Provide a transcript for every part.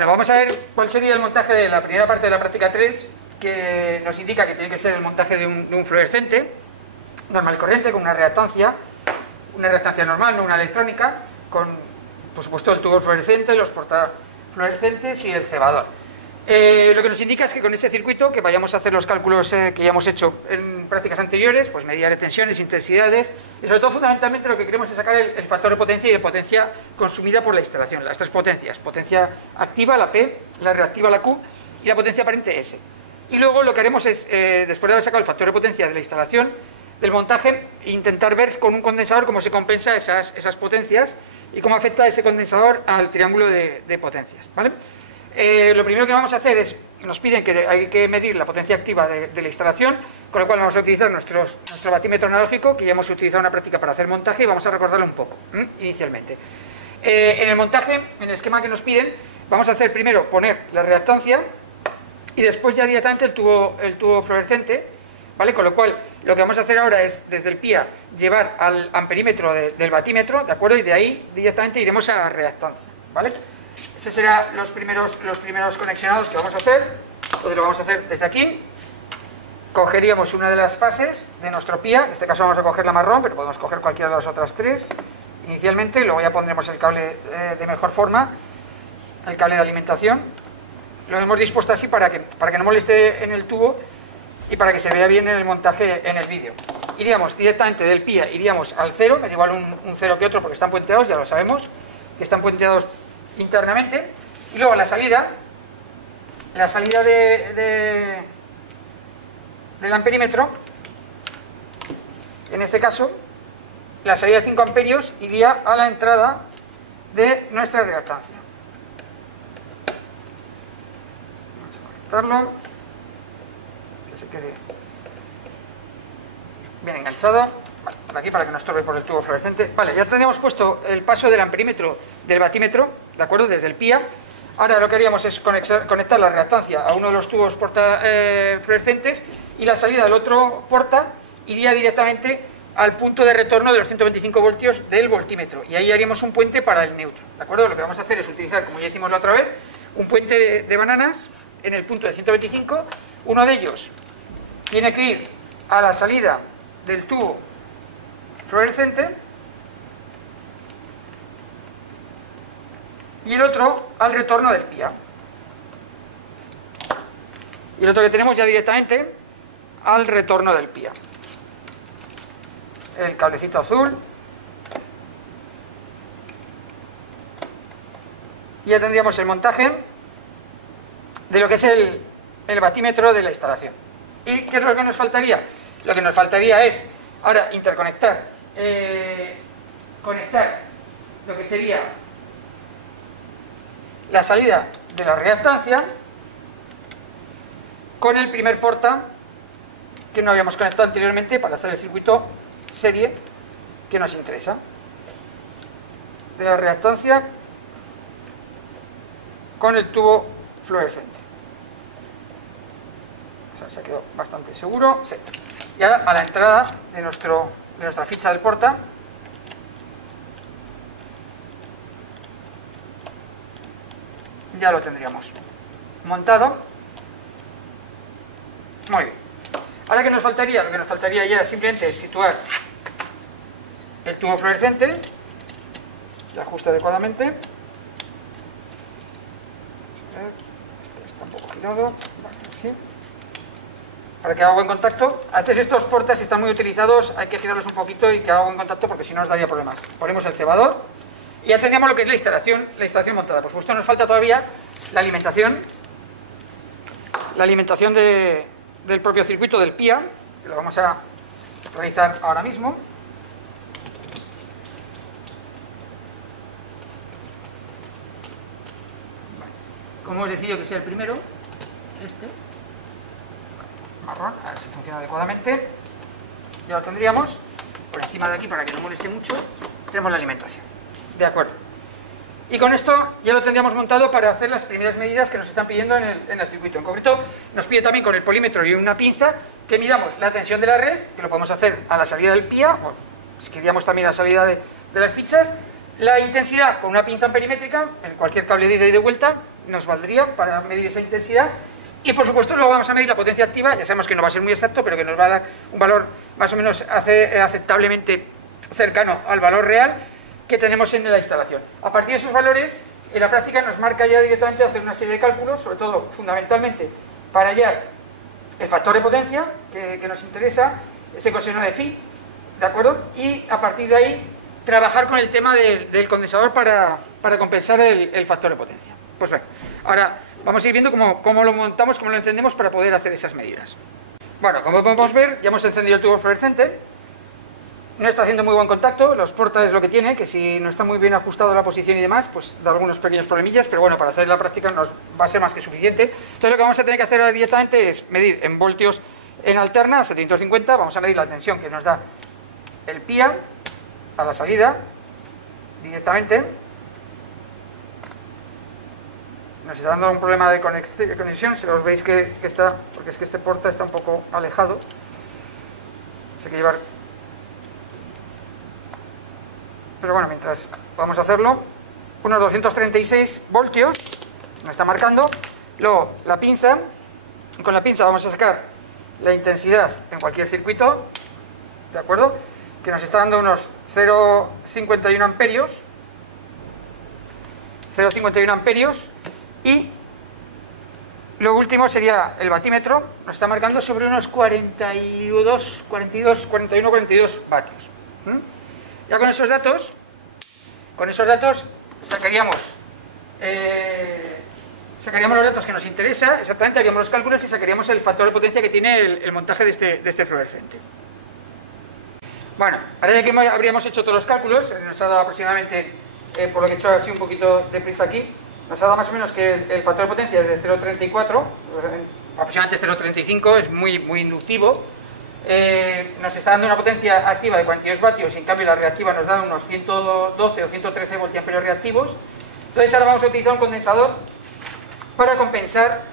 Bueno, vamos a ver cuál sería el montaje de la primera parte de la práctica 3, que nos indica que tiene que ser el montaje de un fluorescente normal y corriente, con una reactancia normal, no una electrónica, con, por supuesto, el tubo fluorescente, los portafluorescentes y el cebador. Lo que nos indica es que con ese circuito, que vayamos a hacer los cálculos que ya hemos hecho en prácticas anteriores, pues medidas de tensiones, intensidades, y sobre todo fundamentalmente lo que queremos es sacar el factor de potencia y de potencia consumida por la instalación, las tres potencias: potencia activa, la P, la reactiva, la Q, y la potencia aparente, S. Y luego lo que haremos es, después de haber sacado el factor de potencia de la instalación, del montaje, intentar ver con un condensador cómo se compensa esas potencias y cómo afecta ese condensador al triángulo de potencias, ¿vale? Lo primero que vamos a hacer es, nos piden que hay que medir la potencia activa de la instalación, con lo cual vamos a utilizar nuestro batímetro analógico, que ya hemos utilizado en una práctica para hacer montaje, y vamos a recordarlo un poco, inicialmente. En el montaje, en el esquema que nos piden, vamos a hacer primero poner la reactancia y después ya directamente el tubo fluorescente, ¿vale? Con lo cual, lo que vamos a hacer ahora es, desde el PIA, llevar al amperímetro del batímetro, ¿de acuerdo? Y de ahí directamente iremos a la reactancia, ¿vale? Esos serán los primeros conexionados que vamos a hacer. Entonces lo vamos a hacer desde aquí. Cogeríamos una de las fases de nuestro PIA, en este caso vamos a coger la marrón, pero podemos coger cualquiera de las otras tres inicialmente. Luego ya pondremos el cable de mejor forma, el cable de alimentación. Lo hemos dispuesto así para que no moleste en el tubo y para que se vea bien en el montaje en el vídeo. Iríamos directamente del PIA, iríamos al cero, me da igual un cero que otro porque están puenteados, ya lo sabemos, que están puenteados internamente. Y luego la salida del amperímetro, en este caso, la salida de 5 amperios iría a la entrada de nuestra reactancia. Vamos a conectarlo, que se quede bien enganchado, vale, por aquí para que no estorbe por el tubo fluorescente. Vale, ya tendríamos puesto el paso del amperímetro del batímetro, ¿de acuerdo? Desde el PIA. Ahora lo que haríamos es conectar la reactancia a uno de los tubos fluorescentes, y la salida del otro porta iría directamente al punto de retorno de los 125 voltios del voltímetro, y ahí haríamos un puente para el neutro, ¿de acuerdo? Lo que vamos a hacer es utilizar, como ya hicimos la otra vez, un puente de bananas en el punto de 125. Uno de ellos tiene que ir a la salida del tubo fluorescente y el otro al retorno del PIA. Y el otro que tenemos ya directamente al retorno del PIA. El cablecito azul. Y ya tendríamos el montaje de lo que es el batímetro de la instalación. ¿Y qué es lo que nos faltaría? Lo que nos faltaría es ahora interconectar, conectar lo que sería la salida de la reactancia con el primer porta que no habíamos conectado anteriormente para hacer el circuito serie que nos interesa, de la reactancia con el tubo fluorescente. O sea, se quedó bastante seguro. Sí. Y ahora a la entrada de nuestra ficha del porta, ya lo tendríamos montado. Muy bien. Ahora, ¿qué nos faltaría? Lo que nos faltaría ya simplemente es situar el tubo fluorescente, se ajusta adecuadamente. Este está un poco girado, vale, así, para que haga buen contacto. A veces estos portas, si están muy utilizados, hay que girarlos un poquito y que haga buen contacto, porque si no nos daría problemas. Ponemos el cebador y ya tendríamos lo que es la instalación montada. Por supuesto, nos falta todavía la alimentación del propio circuito del PIA, que lo vamos a realizar ahora mismo. Como hemos decidido que sea el primero, este marrón, a ver si funciona adecuadamente. Ya lo tendríamos por encima de aquí para que no moleste mucho. Tenemos la alimentación, de acuerdo. Y con esto ya lo tendríamos montado para hacer las primeras medidas que nos están pidiendo en el circuito. En concreto, nos pide también con el polímetro y una pinza que midamos la tensión de la red, que lo podemos hacer a la salida del PIA, o si queríamos también a la salida de las fichas, la intensidad con una pinza amperimétrica, en cualquier cable de ida y de vuelta, nos valdría para medir esa intensidad. Y por supuesto luego vamos a medir la potencia activa, ya sabemos que no va a ser muy exacto, pero que nos va a dar un valor más o menos aceptablemente cercano al valor real que tenemos en la instalación. A partir de esos valores, en la práctica nos marca ya directamente hacer una serie de cálculos, sobre todo fundamentalmente para hallar el factor de potencia que nos interesa, ese coseno de phi, ¿de acuerdo? Y a partir de ahí trabajar con el tema del condensador para compensar el factor de potencia. Pues bien, ahora vamos a ir viendo cómo lo montamos, cómo lo encendemos para poder hacer esas medidas. Bueno, como podemos ver, ya hemos encendido el tubo fluorescente. No está haciendo muy buen contacto, los porta es lo que tiene, que si no está muy bien ajustado la posición y demás, pues da algunos pequeños problemillas, pero bueno, para hacer la práctica nos va a ser más que suficiente. Entonces lo que vamos a tener que hacer ahora directamente es medir en voltios en alterna a 750, vamos a medir la tensión que nos da el PIA a la salida directamente. Nos está dando un problema de conexión, si os veis que está, porque es que este porta está un poco alejado, hay que llevar. Pero bueno, mientras vamos a hacerlo, unos 236 voltios, nos está marcando. Luego la pinza, con la pinza vamos a sacar la intensidad en cualquier circuito, ¿de acuerdo? Que nos está dando unos 0,51 amperios, 0,51 amperios, y lo último sería el batímetro, nos está marcando sobre unos 42 vatios. Ya con esos datos sacaríamos los datos que nos interesa, exactamente, haríamos los cálculos y sacaríamos el factor de potencia que tiene el montaje de este fluorescente. Bueno, ahora ya que habríamos hecho todos los cálculos, nos ha dado aproximadamente, por lo que he hecho así un poquito de prisa aquí, nos ha dado más o menos que el factor de potencia es de 0,34, aproximadamente 0,35, es muy inductivo. Nos está dando una potencia activa de 42 vatios y en cambio la reactiva nos da unos 112 o 113 voltiamperios reactivos. Entonces ahora vamos a utilizar un condensador para compensar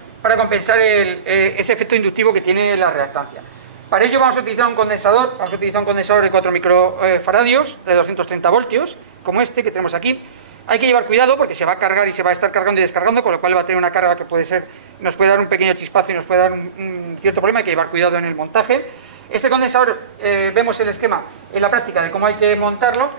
ese efecto inductivo que tiene la reactancia. Para ello vamos a utilizar un condensador de 4 microfaradios de 230 voltios, como este que tenemos aquí. Hay que llevar cuidado porque se va a cargar y se va a estar cargando y descargando, con lo cual va a tener una carga que nos puede dar un pequeño chispazo y nos puede dar un cierto problema. Hay que llevar cuidado en el montaje. Este condensador, vemos el esquema en la práctica de cómo hay que montarlo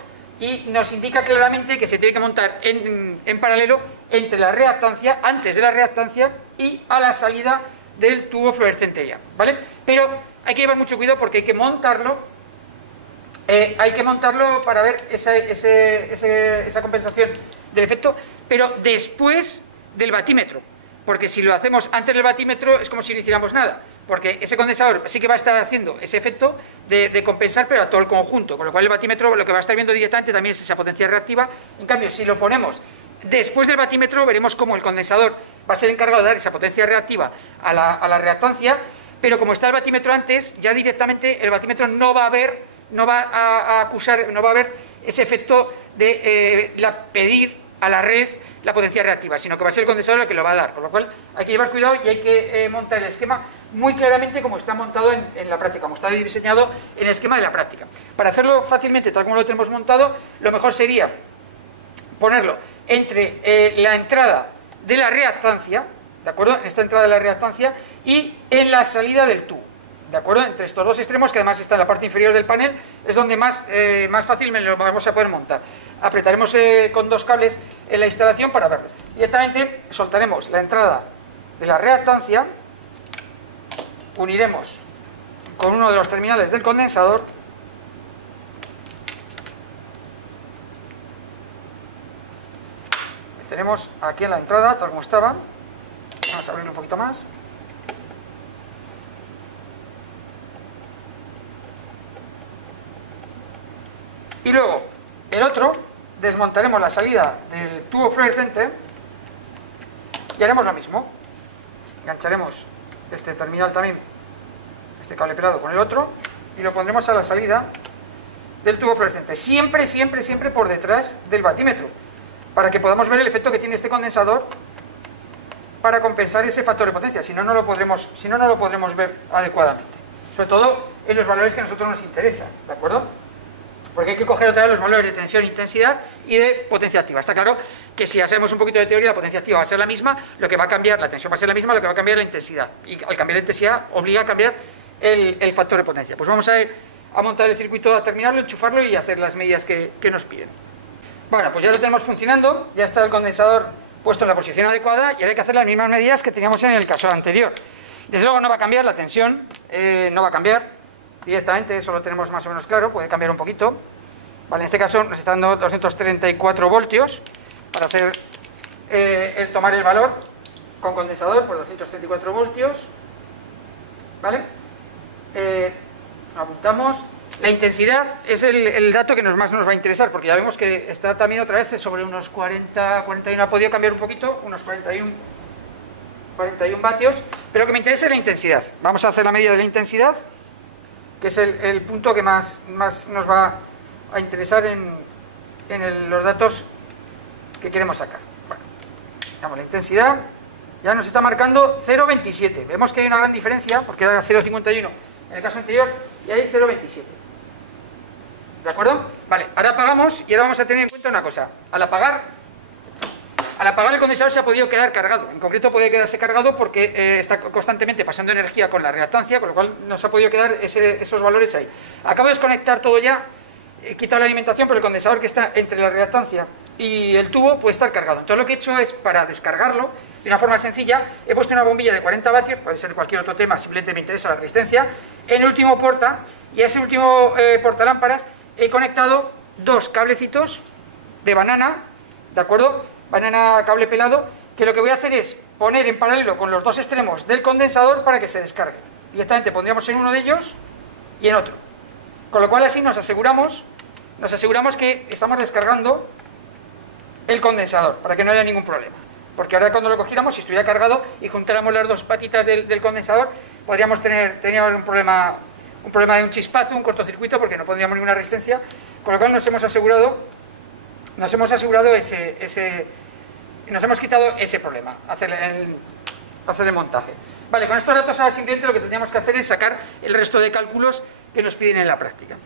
y nos indica claramente que se tiene que montar en paralelo entre la reactancia, antes de la reactancia y a la salida del tubo fluorescente ya, ¿vale? Pero hay que llevar mucho cuidado porque hay que montarlo para ver esa compensación del efecto, pero después del batímetro, porque si lo hacemos antes del batímetro es como si no hiciéramos nada, porque ese condensador sí que va a estar haciendo ese efecto de compensar, pero a todo el conjunto, con lo cual el batímetro lo que va a estar viendo directamente también es esa potencia reactiva. En cambio, si lo ponemos después del batímetro, veremos cómo el condensador va a ser encargado de dar esa potencia reactiva a la reactancia, pero como está el batímetro antes, ya directamente el batímetro no va a ver ese efecto de pedir a la red la potencia reactiva, sino que va a ser el condensador el que lo va a dar, con lo cual hay que llevar cuidado y hay que montar el esquema muy claramente como está montado en la práctica, como está diseñado en el esquema de la práctica. Para hacerlo fácilmente, tal como lo tenemos montado, lo mejor sería ponerlo entre la entrada de la reactancia, ¿de acuerdo? En esta entrada de la reactancia y en la salida del tubo, ¿de acuerdo? Entre estos dos extremos, que además está en la parte inferior del panel, es donde más fácilmente lo vamos a poder montar. Apretaremos con dos cables en la instalación para verlo. Directamente soltaremos la entrada de la reactancia, uniremos con uno de los terminales del condensador tenemos aquí en la entrada, tal como estaba. Vamos a abrirlo un poquito más. Y luego, el otro, desmontaremos la salida del tubo fluorescente y haremos lo mismo. Engancharemos este terminal también, este cable pelado con el otro, y lo pondremos a la salida del tubo fluorescente. Siempre, siempre, siempre por detrás del batímetro, para que podamos ver el efecto que tiene este condensador para compensar ese factor de potencia. Si no, no lo podremos ver adecuadamente. Sobre todo en los valores que a nosotros nos interesan, ¿de acuerdo? porque hay que coger otra vez los valores de tensión, intensidad y de potencia activa. Está claro que si hacemos un poquito de teoría, la potencia activa va a ser la misma, lo que va a cambiar, la tensión va a ser la misma, lo que va a cambiar es la intensidad. Y al cambiar la intensidad, obliga a cambiar el factor de potencia. Pues vamos a montar el circuito, a terminarlo, enchufarlo y hacer las medidas que nos piden. Bueno, pues ya lo tenemos funcionando, ya está el condensador puesto en la posición adecuada y ahora hay que hacer las mismas medidas que teníamos en el caso anterior. Desde luego no va a cambiar la tensión, no va a cambiar directamente, eso lo tenemos más o menos claro, puede cambiar un poquito. Vale, en este caso nos está dando 234 voltios para hacer tomar el valor con condensador por 234 voltios. ¿Vale? Apuntamos. La intensidad es el dato que más nos va a interesar, porque ya vemos que está también otra vez sobre unos 41, ha podido cambiar un poquito, unos 41 vatios, pero lo que me interesa es la intensidad. Vamos a hacer la medida de la intensidad, que es el punto que más nos va a interesar en los datos que queremos sacar. Bueno, damos la intensidad, ya nos está marcando 0,27. Vemos que hay una gran diferencia, porque era 0,51 en el caso anterior, y hay 0,27. ¿De acuerdo? Vale, ahora apagamos y ahora vamos a tener en cuenta una cosa. Al apagar el condensador se ha podido quedar cargado. En concreto puede quedarse cargado porque está constantemente pasando energía con la reactancia, con lo cual nos ha podido quedar esos valores ahí. Acabo de desconectar todo ya, he quitado la alimentación, pero el condensador que está entre la reactancia y el tubo puede estar cargado. Entonces lo que he hecho es, para descargarlo de una forma sencilla, he puesto una bombilla de 40 vatios, puede ser cualquier otro tema, simplemente me interesa la resistencia, en el último porta, y a ese último portalámparas he conectado dos cablecitos de banana, ¿de acuerdo? Banana cable pelado, que lo que voy a hacer es poner en paralelo con los dos extremos del condensador para que se descargue. Directamente pondríamos en uno de ellos y en otro. Con lo cual así nos aseguramos que estamos descargando el condensador, para que no haya ningún problema. Porque ahora cuando lo cogiéramos, si estuviera cargado y juntáramos las dos patitas del condensador, podríamos tener un problema de un chispazo, un cortocircuito, porque no pondríamos ninguna resistencia, con lo cual nos hemos quitado ese problema, hacer el montaje. Vale, con estos datos ahora simplemente lo que tendríamos que hacer es sacar el resto de cálculos que nos piden en la práctica.